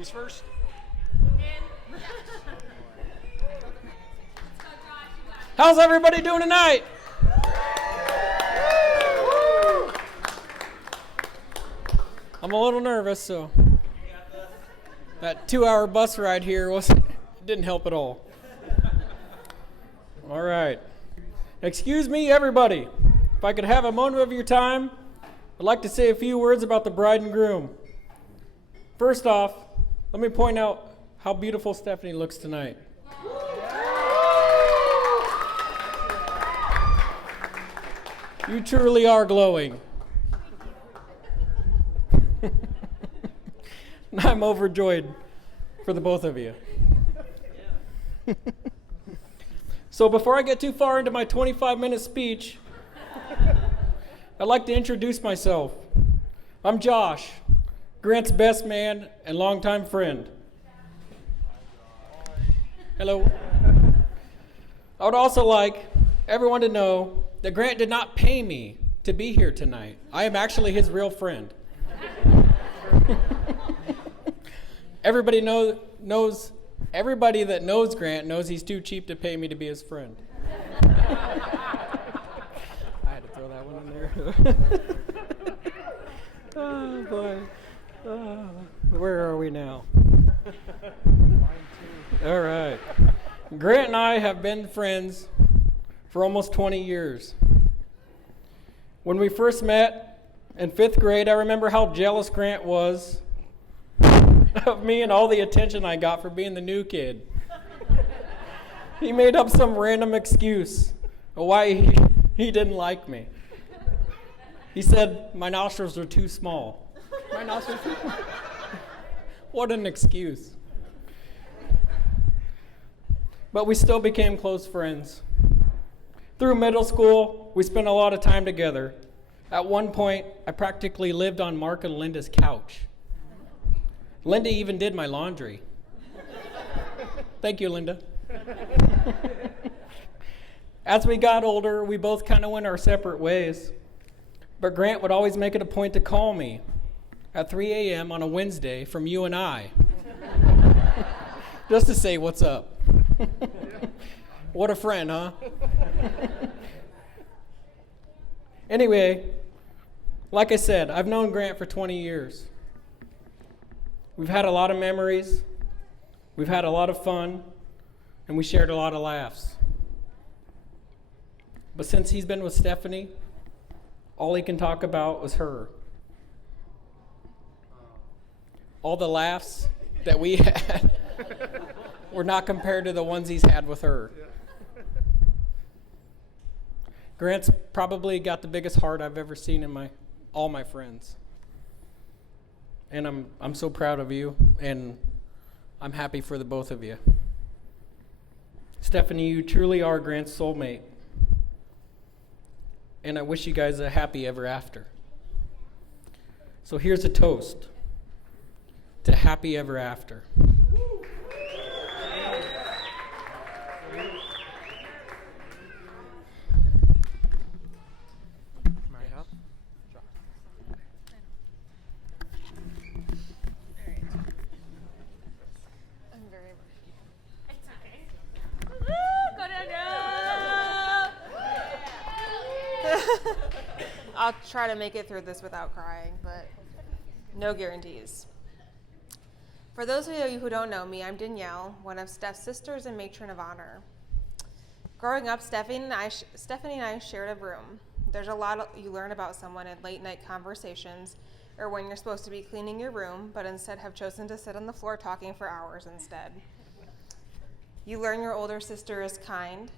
Who's first? How's everybody doing tonight? I'm a little nervous, so that 2-hour bus ride here didn't help at all. All right. Excuse me, everybody. If I could have a moment of your time, I'd like to say a few words about the bride and groom. First off, let me point out how beautiful Stephanie looks tonight. You truly are glowing. I'm overjoyed for the both of you. So before I get too far into my 25-minute speech, I'd like to introduce myself. I'm Josh, Grant's best man and longtime friend. Hello. I would also like everyone to know that Grant did not pay me to be here tonight. I am actually his real friend. Everybody that knows Grant knows he's too cheap to pay me to be his friend. I had to throw that one in there. Oh boy. Where are we now? All right. Grant and I have been friends for almost 20 years. When we first met in 5th grade, I remember how jealous Grant was of me and all the attention I got for being the new kid. He made up some random excuse of why he didn't like me. He said my nostrils were too small. My nostrils? What an excuse. But we still became close friends. Through middle school, we spent a lot of time together. At one point, I practically lived on Mark and Linda's couch. Linda even did my laundry. Thank you, Linda. As we got older, we both kind of went our separate ways. But Grant would always make it a point to call me at 3 a.m. on a Wednesday from UNI. Just to say what's up. What a friend, huh? Anyway, like I said, I've known Grant for 20 years. We've had a lot of memories, we've had a lot of fun, and we shared a lot of laughs. But since he's been with Stephanie, all he can talk about was her. All the laughs that we had were not compared to the ones he's had with her. Grant's probably got the biggest heart I've ever seen in all my friends. And I'm so proud of you, and I'm happy for the both of you. Stephanie, you truly are Grant's soulmate. And I wish you guys a happy ever after. So here's a toast to happy ever after. I'll try to make it through this without crying, but no guarantees. For those of you who don't know me, I'm Danielle, one of Steph's sisters and matron of honor. Growing up, Stephanie and I shared a room. There's a lot you learn about someone in late night conversations or when you're supposed to be cleaning your room, but instead have chosen to sit on the floor talking for hours instead. You learn your older sister is kind.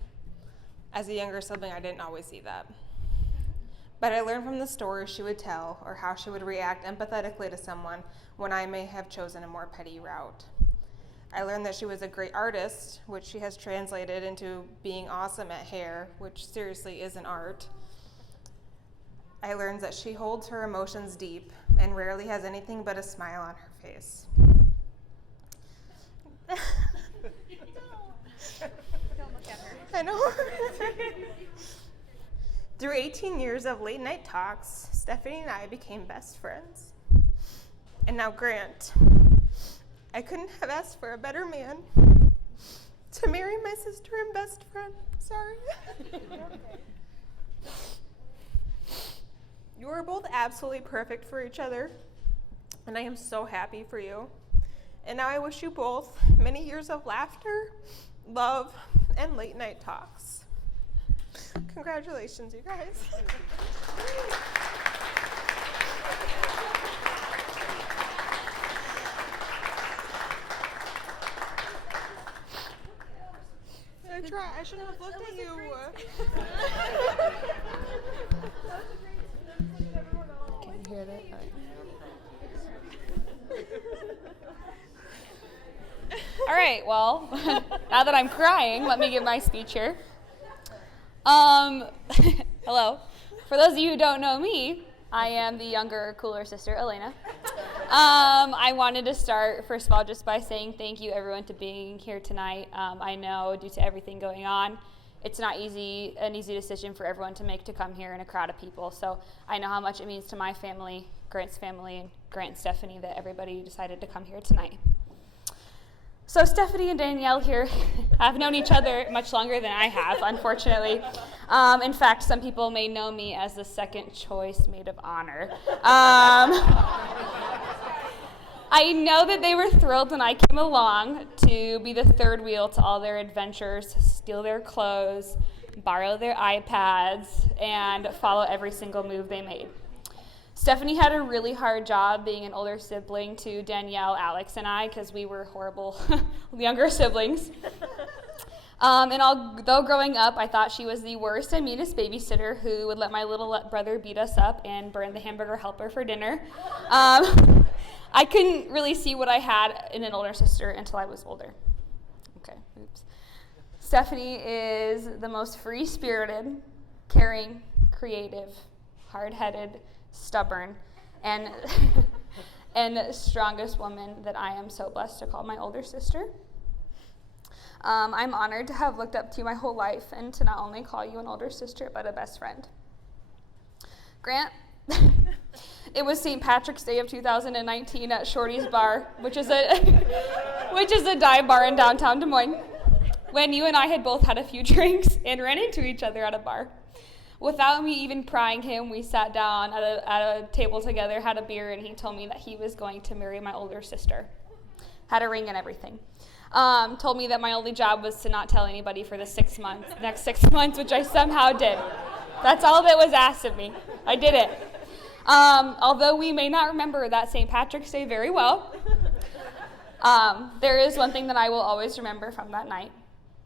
As a younger sibling, I didn't always see that. But I learned from the stories she would tell or how she would react empathetically to someone when I may have chosen a more petty route. I learned that she was a great artist, which she has translated into being awesome at hair, which seriously is an art. I learned that she holds her emotions deep and rarely has anything but a smile on her face. Don't look at her. I know. Through 18 years of late night talks, Stephanie and I became best friends. And now Grant. I couldn't have asked for a better man to marry my sister and best friend. Sorry. You are both absolutely perfect for each other, and I am so happy for you. And now I wish you both many years of laughter, love, and late night talks. Congratulations, you guys. I shouldn't have looked at you. Can you hear that? All right, well, now that I'm crying, let me give my speech here. Hello. For those of you who don't know me, I am the younger, cooler sister, Elena. I wanted to start, first of all, just by saying thank you, everyone, to being here tonight. I know due to everything going on, it's not an easy decision for everyone to make to come here in a crowd of people. So I know how much it means to my family, Grant's family, and Grant and Stephanie that everybody decided to come here tonight. So Stephanie and Danielle here have known each other much longer than I have, unfortunately. In fact, some people may know me as the second choice maid of honor. I know that they were thrilled when I came along to be the third wheel to all their adventures, steal their clothes, borrow their iPads, and follow every single move they made. Stephanie had a really hard job being an older sibling to Danielle, Alex, and I, because we were horrible younger siblings. Although growing up, I thought she was the worst and meanest babysitter who would let my little brother beat us up and burn the hamburger helper for dinner. I couldn't really see what I had in an older sister until I was older. Okay, oops. Stephanie is the most free-spirited, caring, creative, hard-headed, stubborn, and strongest woman that I am so blessed to call my older sister. I'm honored to have looked up to you my whole life and to not only call you an older sister, but a best friend. Grant, it was St. Patrick's Day of 2019 at Shorty's Bar, which is a dive bar in downtown Des Moines, when you and I had both had a few drinks and ran into each other at a bar. Without me even prying him, we sat down at a table together, had a beer, and he told me that he was going to marry my older sister. Had a ring and everything. Told me that my only job was to not tell anybody for the next 6 months, which I somehow did. That's all that was asked of me. I did it. Although we may not remember that St. Patrick's Day very well, there is one thing that I will always remember from that night.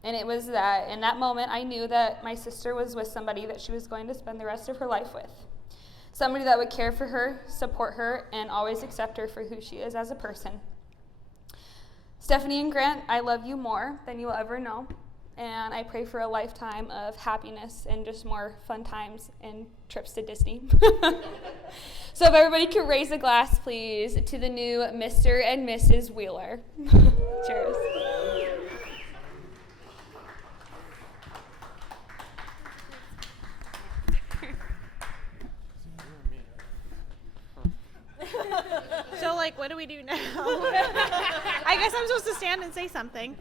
And it was that in that moment, I knew that my sister was with somebody that she was going to spend the rest of her life with. Somebody that would care for her, support her, and always accept her for who she is as a person. Stephanie and Grant, I love you more than you will ever know. And I pray for a lifetime of happiness and just more fun times and trips to Disney. So if everybody could raise a glass, please, to the new Mr. and Mrs. Wheeler. Cheers. So, what do we do now? I guess I'm supposed to stand and say something.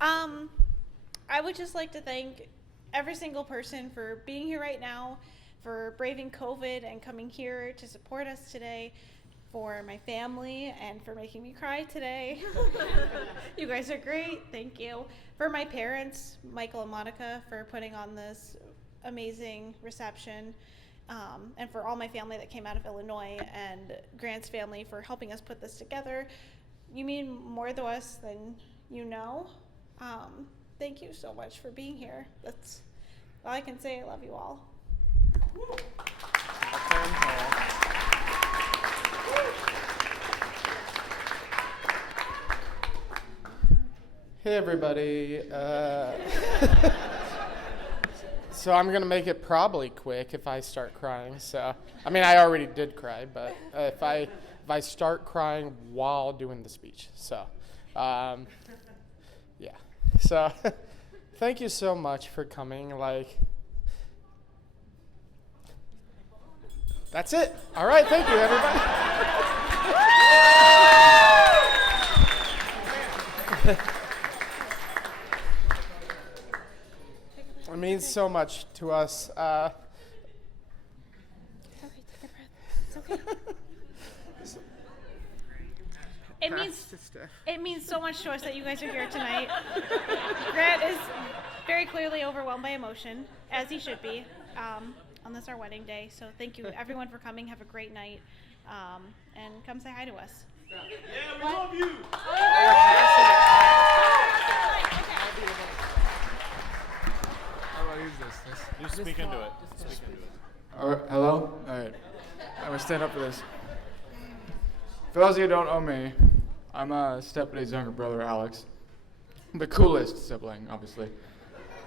I would just like to thank every single person for being here right now, for braving COVID and coming here to support us today, for my family and for making me cry today. You guys are great. Thank you. For my parents, Michael and Monica, for putting on this amazing reception. And for all my family that came out of Illinois, and Grant's family for helping us put this together. You mean more to us than you know. Thank you so much for being here. That's all I can say. I love you all. Hey everybody. So I'm going to make it probably quick if I start crying. So, I mean, I already did cry, but if I start crying while doing the speech. So, yeah. So, thank you so much for coming. That's it. All right. Thank you, everybody. It means so much to us. It's okay. It means so much to us that you guys are here tonight. Grant is very clearly overwhelmed by emotion, as he should be, on this our wedding day. So thank you everyone for coming. Have a great night, and come say hi to us. Yeah, we love you. How do I use this? You speak into it. Speak into it. All right, hello? All right. I'm going to stand up for this. For those of you who don't know me, I'm Stephanie's younger brother, Alex. The coolest sibling, obviously.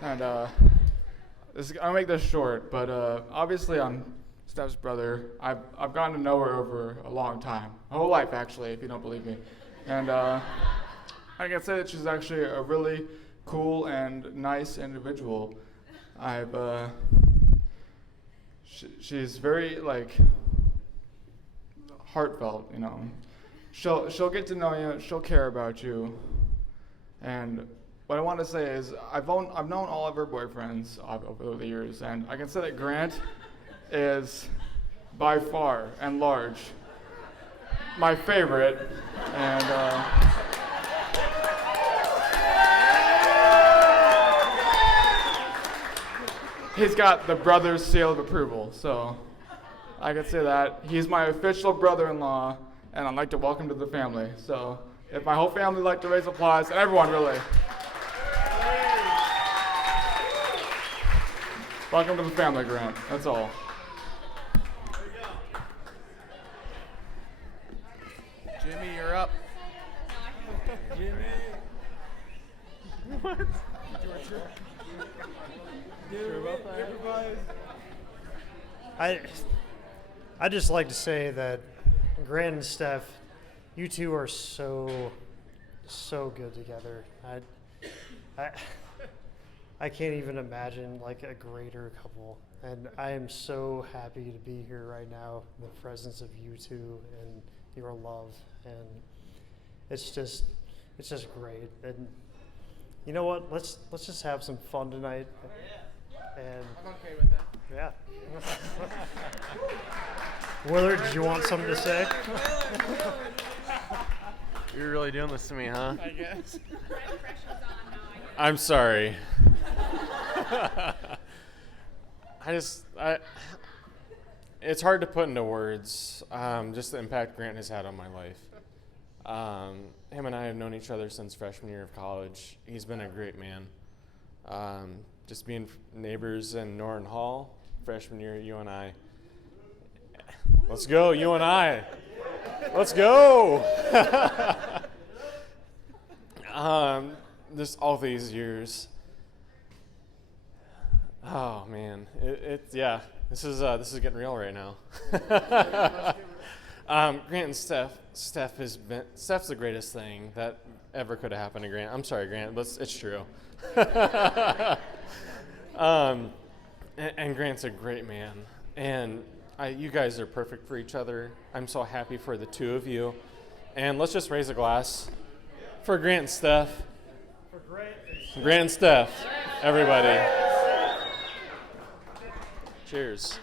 And I'll make this short, but obviously I'm Steph's brother. I've gotten to know her over a long time. A whole life, actually, if you don't believe me. And I can say that she's actually a really cool and nice individual. She's very, like, heartfelt, you know. She'll get to know you, she'll care about you. And what I want to say is I've known all of her boyfriends over the years, and I can say that Grant is by far and large my favorite. And he's got the brother's seal of approval, so I can say that. He's my official brother-in-law, and I'd like to welcome to the family. So if my whole family would like to raise applause, and everyone really. Welcome to the family, Grant. That's all. Jimmy, you're up. I just like to say that Grant and Steph, you two are so good together. I can't even imagine like a greater couple, and I am so happy to be here right now in the presence of you two and your love, and it's just great. And you know what? Let's just have some fun tonight. And I'm okay with that. yeah. Willard, do you want something to say? You're really doing this to me, huh? I guess. I'm sorry. It's hard to put into words, just the impact Grant has had on my life. Him and I have known each other since freshman year of college. He's been a great man. Just being neighbors in Norton Hall, freshman year, you and I. Let's go, you and I. Let's go. Just all these years. Oh man, yeah. This is getting real right now. Grant and Steph's the greatest thing that ever could have happened to Grant. I'm sorry, Grant, but it's true. And Grant's a great man, and you guys are perfect for each other. I'm so happy for the two of you, and let's just raise a glass for Grant and Steph. For Grant and Steph, everybody. Cheers.